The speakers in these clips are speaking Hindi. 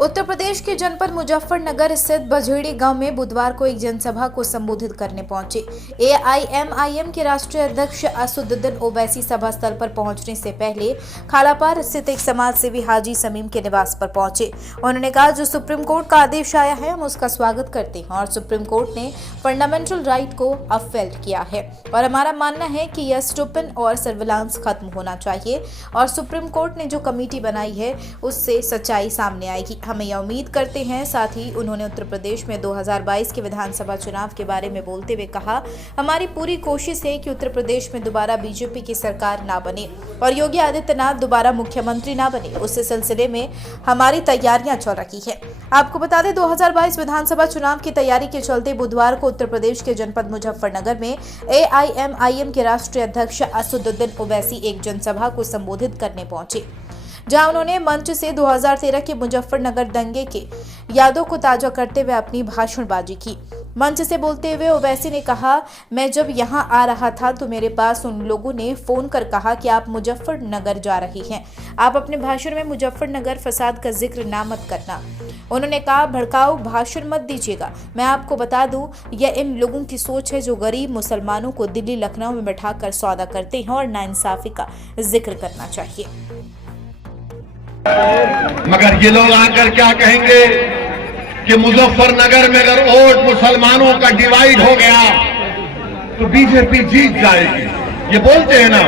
उत्तर प्रदेश के जनपद मुजफ्फरनगर स्थित बझेड़ी गांव में बुधवार को एक जनसभा को संबोधित करने पहुंचे एआईएमआईएम के राष्ट्रीय अध्यक्ष असदुद्दीन ओवैसी सभा स्थल पर पहुंचने से पहले खालापार स्थित एक समाज सेवी हाजी समीम के निवास पर पहुंचे। उन्होंने कहा, जो सुप्रीम कोर्ट का आदेश आया है हम उसका स्वागत करते हैं और सुप्रीम कोर्ट ने फंडामेंटल राइट को अपहेल्ड किया है और हमारा मानना है कि यह स्टूपिड और सर्विलांस खत्म होना चाहिए और सुप्रीम कोर्ट ने जो कमेटी बनाई है उससे सच्चाई सामने आएगी। हमें यह उम्मीद करते हैं। साथ ही उन्होंने उत्तर प्रदेश में 2022 के विधानसभा चुनाव के बारे में बोलते हुए कहा, हमारी पूरी कोशिश है कि उत्तर प्रदेश में दोबारा बीजेपी की सरकार ना बने और योगी आदित्यनाथ दोबारा मुख्यमंत्री ना बने। उस सिलसिले में हमारी तैयारियां चल रही है। आपको बता दें, 2022 विधानसभा चुनाव की तैयारी के चलते बुधवार को उत्तर प्रदेश के जनपद मुजफ्फरनगर में एआईएमआईएम के राष्ट्रीय अध्यक्ष असदुद्दीन ओवैसी एक जनसभा को संबोधित करने पहुंचे, जहां उन्होंने मंच से 2013 के मुजफ्फरनगर दंगे के यादों को ताजा करते हुए अपनी भाषणबाजी की। मंच से बोलते हुए ओवैसी ने कहा, मैं जब यहां आ रहा था तो मेरे पास उन लोगों ने फोन कर कहा कि आप मुजफ्फरनगर जा रही हैं, आप अपने भाषण में मुजफ्फरनगर फसाद का जिक्र ना मत करना। उन्होंने कहा, भड़काऊ भाषण मत दीजिएगा। मैं आपको बता दूं, यह इन लोगों की सोच है जो गरीब मुसलमानों को दिल्ली लखनऊ में बैठाकर सौदा करते हैं और नाइंसाफी का जिक्र करना चाहिए। मगर ये लोग आकर क्या कहेंगे कि मुजफ्फरनगर में अगर वोट मुसलमानों का डिवाइड हो गया तो बीजेपी जीत जाएगी। ये बोलते हैं ना।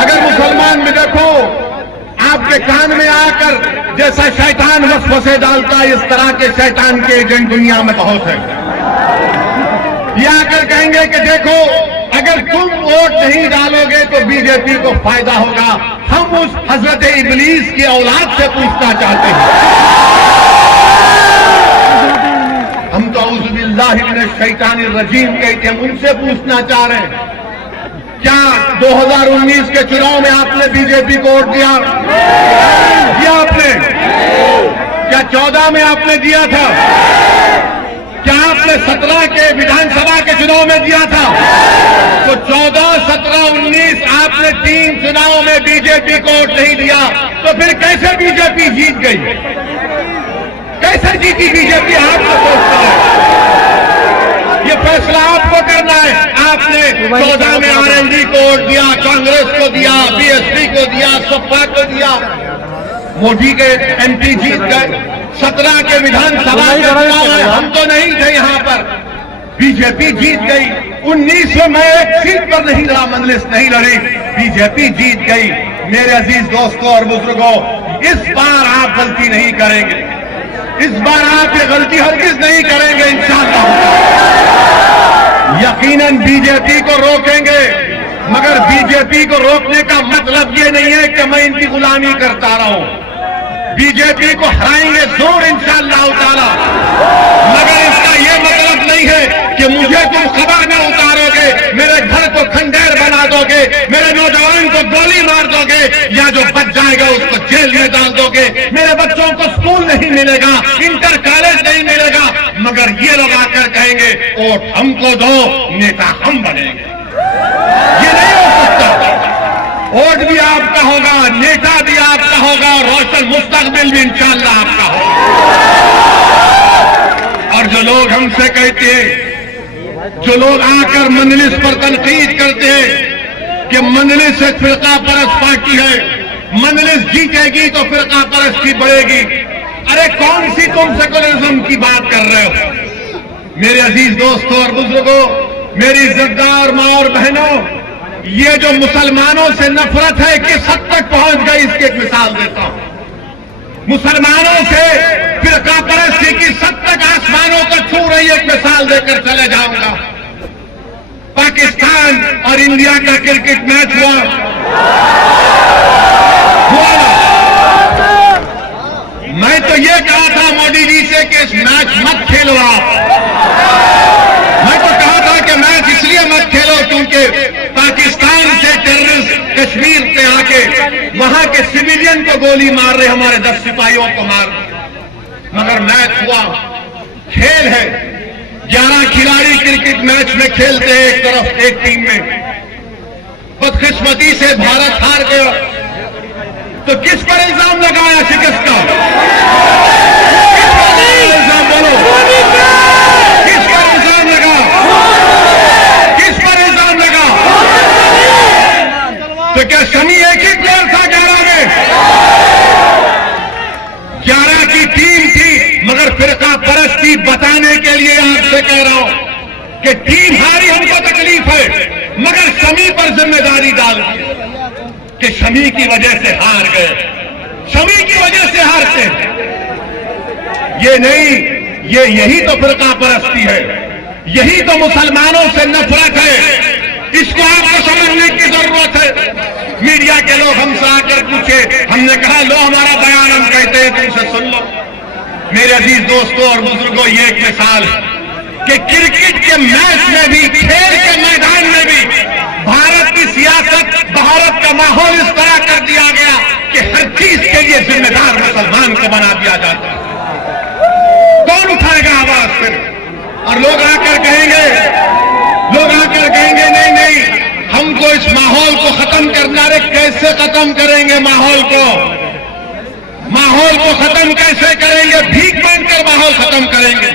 अगर मुसलमान में देखो, आपके कान में आकर जैसा शैतान वसवसे डालता है, इस तरह के शैतान के एजेंट दुनिया में बहुत है। ये आकर कहेंगे कि देखो, अगर तुम वोट नहीं डालोगे तो बीजेपी को फायदा होगा। हम उस हजरत इब्लीस की औलाद से पूछना चाहते हैं। हम तो औज़ुबिल्लाहि मिनश शैतानिर रजीम कहते हैं, उनसे पूछना चाह रहे हैं, क्या 2019 के चुनाव में आपने बीजेपी को वोट दिया आपने? क्या 14 में आपने दिया था? क्या आपने 17 के विधानसभा के चुनाव में दिया था? तो 14, 17, 19 आपने 3 चुनाव में बीजेपी को वोट नहीं दिया, तो फिर कैसे बीजेपी जीत गई? कैसे जीती बीजेपी? आपको सोचना है, ये फैसला आपको करना है। आपने 14 में आरएलडी को वोट दिया, कांग्रेस को दिया, बीएसपी को दिया, सपा को दिया, मोदी के एमपी जीत गए। 17 के विधानसभा के चुनाव में हम तो नहीं थे यहाँ पर, बीजेपी जीत गई। 19 में मैं एक सीट पर नहीं लड़ा, मजलिस नहीं लड़ी, बीजेपी जीत गई। मेरे अजीज दोस्तों और बुजुर्गों, इस बार आप गलती नहीं करेंगे, इस बार आप ये गलती हरगिज नहीं करेंगे इंशाअल्लाह। यकीनन बीजेपी को रोकेंगे, मगर बीजेपी को रोकने का मतलब ये नहीं है कि मैं इनकी गुलामी करता रहूं। बीजेपी को हराएंगे जरूर इंशाअल्लाह ताला, मगर इसका यह मतलब नहीं है कि मुझे तुम खबर में उतारोगे, मेरे घर को खंडेर बना दोगे, मेरे नौजवान को गोली मार दोगे, या जो बच जाएगा उसको जेल में डाल दोगे, मेरे बच्चों को स्कूल नहीं मिलेगा, इंटर कॉलेज नहीं मिलेगा। मगर ये लोग आकर कहेंगे वोट हमको दो, नेता हम बनेंगे। ये नहीं हो सकता। वोट भी आपका होगा, नेता भी आपका होगा, रोशन मुस्तकबिल भी इंशाअल्लाह आपका होगा। और जो लोग हमसे कहते हैं, जो लोग आकर मजलिस पर तनकीद करते हैं कि मजलिस एक फिरका परस्त पार्टी है, मजलिस जीतेगी तो फिरका परस्ती बढ़ेगी। अरे कौन सी तुम सेकुलरिज्म की बात कर रहे हो? मेरे अजीज दोस्तों और बुजुर्गों, मेरी इज्जतदार मां और बहनों, ये जो मुसलमानों से नफरत है किस हद तक पहुंच गई, इसकी एक मिसाल देता हूं। मुसलमानों से फिरका परस्ती की हद तक आसमानों को छू रही एक मिसाल देकर चले जाऊंगा। पाकिस्तान और इंडिया का क्रिकेट मैच हुआ मैं तो ये कहा था मोदी जी से कि इस मैच मत खेलो आप। मैं तो कहा था कि मैच इसलिए मत खेलो क्योंकि पाकिस्तान से टेररिस्ट कश्मीर पे आके वहां के सिविलियन को गोली मार रहे, हमारे 10 सिपाहियों को मार रहे। मगर मैच हुआ, खेल है, 11 खिलाड़ी क्रिकेट मैच में खेलते हैं एक तरफ एक टीम में। बदकिस्मती से भारत हार गया, तो किस पर इल्जाम लगाया शिकस्त का? के लिए आपसे कह रहा हूं कि टीम हारी, हमको तकलीफ है, मगर शमी पर जिम्मेदारी डाल दी कि शमी की वजह से हार गए, शमी की वजह से हारते हैं। ये नहीं, यही तो फिरका परस्ती है, यही तो मुसलमानों से नफरत है। इसको आपको समझने की जरूरत है। मीडिया के लोग हमसे आकर पूछे, हमने कहा लो हमारा बयान हम कहते हैं तुमसे सुन लो। मेरे अजीज दोस्तों और बुजुर्गों, ये एक मिसाल है कि क्रिकेट के मैच में भी, खेल के मैदान में भी भारत की सियासत, भारत का माहौल इस तरह कर दिया गया कि हर चीज के लिए जिम्मेदार मुसलमान को बना दिया जाता है। कौन उठाएगा आवाज फिर? और लोग आकर कहेंगे नहीं नहीं, हमको इस माहौल को खत्म करना है। कैसे खत्म करेंगे माहौल को? माहौल को खत्म कैसे करेंगे? भीख मांगकर माहौल खत्म करेंगे?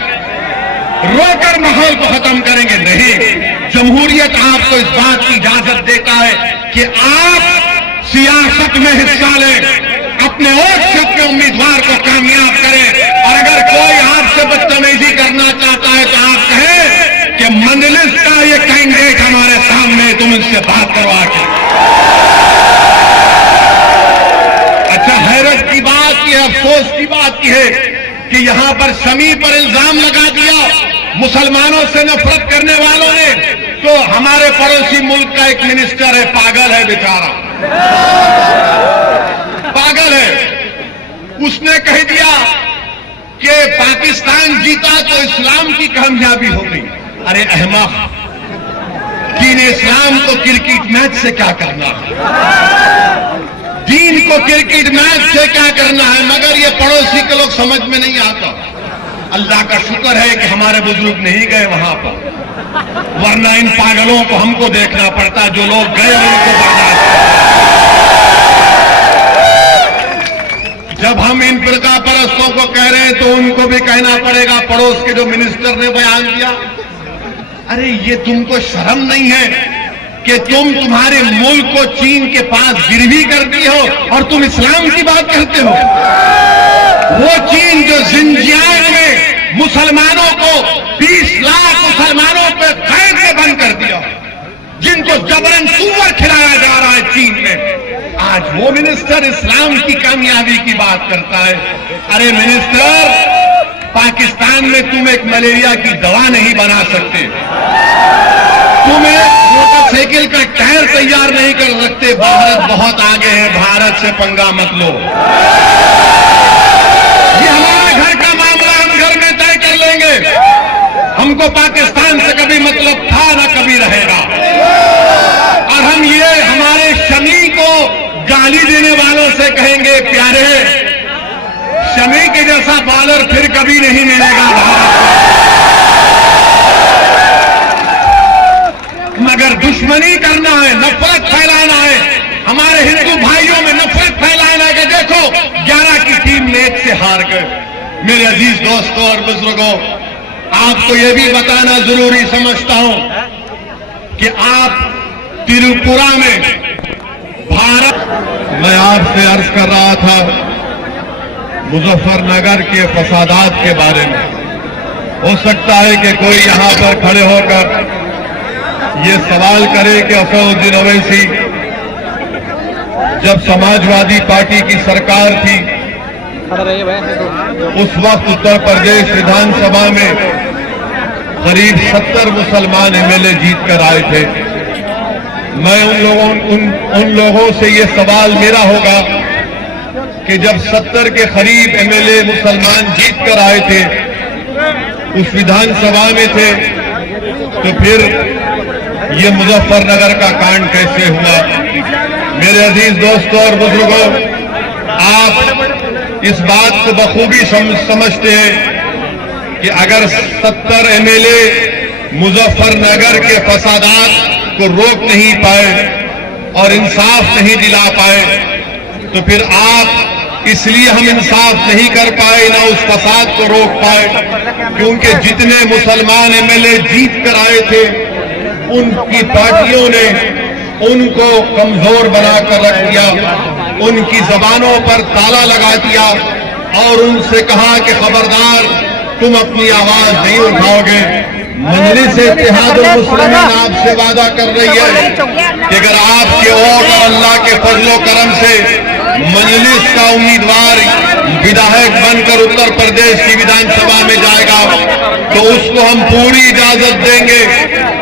रोकर माहौल को खत्म करेंगे? नहीं। जमहूरियत आपको इस बात की इजाजत देता है कि आप सियासत में हिस्सा लें, अपने वोट से अपने उम्मीदवार को कामयाब करें, और अगर कोई आपसे बदतमीजी करना चाहता है तो आप कहें कि मंजलिस का ये कैंडिडेट हमारे सामने, तुम इससे बात करवा के। अच्छा, हैरत की बात यह, अफसोस की बात यह है कि यहां पर शमी पर इल्जाम लगा दिया मुसलमानों से नफरत करने वालों ने, तो हमारे पड़ोसी मुल्क का एक मिनिस्टर है, पागल है बेचारा, पागल है। उसने कह दिया कि पाकिस्तान जीता तो इस्लाम की कामयाबी हो गई। अरे अहमक, दीन इस्लाम को क्रिकेट मैच से क्या करना है? दीन को क्रिकेट मैच से क्या करना है? मगर ये पड़ोसी के लोग समझ में नहीं आता। अल्लाह का शुक्र है कि हमारे बुजुर्ग नहीं गए वहां पर, वरना इन पागलों को हमको देखना पड़ता। जो लोग गए उनको बर्दाश्त। जब हम इन फिरका परस्तों को कह रहे हैं तो उनको भी कहना पड़ेगा। पड़ोस के जो मिनिस्टर ने बयान दिया, अरे ये तुमको शर्म नहीं है कि तुम्हारे मुल्क को चीन के पास गिरवी कर दी हो और तुम इस्लाम की बात करते हो? वो चीन जो जिंजियांग में मुसलमानों को 20 लाख मुसलमानों पे कैद में बंद कर दिया, जिनको जबरन सूअर खिलाया जा रहा है चीन में, आज वो मिनिस्टर इस्लाम की कामयाबी की बात करता है। अरे मिनिस्टर, पाकिस्तान में तुम एक मलेरिया की दवा नहीं बना सकते, तुम एक मोटरसाइकिल का टायर तैयार नहीं कर सकते। भारत बहुत आगे है, भारत से पंगा मत लो। ये हमारे घर का मामला, हम घर में तय कर लेंगे। हमको पाकिस्तान से कभी मतलब था ना कभी रहेगा। और हम ये हमारे शमी को गाली देने वालों से कहेंगे, प्यारे, शमी के जैसा बॉलर फिर कभी नहीं मिलेगा भारत। मगर दुश्मनी करना है, नफरत फैलाना है, हमारे हिंदू भाइयों में नफरत फैलाना है कि देखो 11 की टीम में 1 से हार गए। मेरे अजीज दोस्तों और बुजुर्गों, आपको यह भी बताना जरूरी समझता हूं कि आप त्रिपुरा में भारत, मैं आपसे अर्ज कर रहा था मुजफ्फरनगर के फसादात के बारे में। हो सकता है कि कोई यहां पर खड़े होकर ये सवाल करे कि असदुद्दीन ओवैसी, जब समाजवादी पार्टी की सरकार थी उस वक्त उत्तर प्रदेश विधानसभा में करीब 70 मुसलमान एमएलए जीत कर आए थे। मैं उन लोगों से ये सवाल मेरा होगा कि जब 70 के करीब एमएलए मुसलमान जीत कर आए थे, उस विधानसभा में थे, तो फिर ये मुजफ्फरनगर का कांड कैसे हुआ? मेरे अजीज दोस्तों और बुजुर्गों, आप इस बात को बखूबी समझते हैं कि अगर 70 एमएलए मुजफ्फरनगर के फसादात को रोक नहीं पाए और इंसाफ नहीं दिला पाए, तो फिर आप, इसलिए हम इंसाफ नहीं कर पाए, ना उस फसाद को रोक पाए, क्योंकि जितने मुसलमान एमएलए जीत कर आए थे उनकी पार्टियों ने उनको कमजोर बनाकर रख दिया, उनकी जबानों पर ताला लगा दिया और उनसे कहा कि खबरदार तुम अपनी आवाज नहीं उठाओगे। मजलिस इत्तेहादुल मुस्लिमीन आपसे वादा कर रही है कि अगर आपके वोट और अल्लाह के फजलो करम से मजलिस का उम्मीदवार विधायक बनकर उत्तर प्रदेश की विधानसभा में जाएगा तो उसको हम पूरी इजाजत देंगे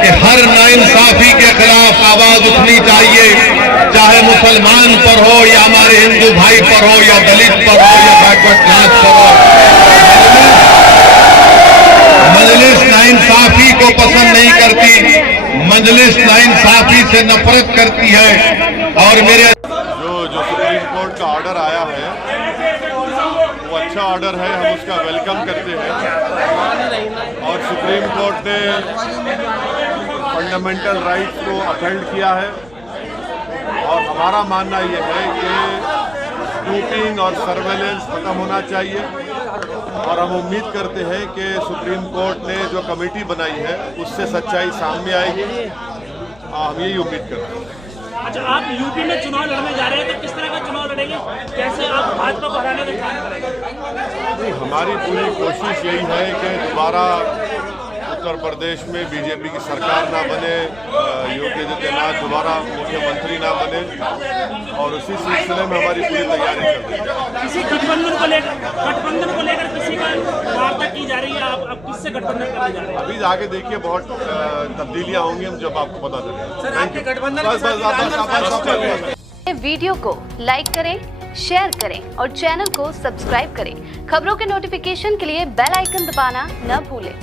कि हर नाइंसाफी के खिलाफ आवाज उठनी चाहिए, चाहे मुसलमान पर हो या हमारे हिंदू भाई पर हो या दलित पर हो या बैकवर्ड क्लास पर हो। मजलिस नाइंसाफी को पसंद नहीं करती, मजलिस नाइंसाफी से नफरत करती है। और मेरे जो सुप्रीम कोर्ट का ऑर्डर आया है वो अच्छा ऑर्डर है, हम उसका वेलकम करते हैं। और सुप्रीम कोर्ट ने फंडामेंटल राइट्स को अपहेल्ड किया है और हमारा मानना ये है कि स्क्रूटिनी और सर्वेलेंस खत्म होना चाहिए। और हम उम्मीद करते हैं कि सुप्रीम कोर्ट ने जो कमेटी बनाई है उससे सच्चाई सामने आएगी। हम यही उम्मीद करते हैं। अच्छा, आप यूपी में चुनाव लड़ने जा रहे हैं तो किस तरह का चुनाव लड़ेंगे, कैसे आप भाजपा को हराने का काम करेंगे? हमारी पूरी कोशिश यही है कि दोबारा उत्तर प्रदेश में बीजेपी की सरकार ना बने, योगी आदित्यनाथ दोबारा मुख्यमंत्री ना बने, और उसी सिलसिले में हमारी पूरी तैयारी चल रही है। किसी गठबंधन को लेकर किसी का वार्ता की जा रही है, आप किससे गठबंधन करने जा रहे हैं? अभी आगे देखिए बहुत तब्दीलियां होंगी, हम जब आपको पता चलेगा। वीडियो को लाइक करें, शेयर करें और चैनल को सब्सक्राइब करें। खबरों के नोटिफिकेशन के लिए बेल आइकन दबाना न भूलें।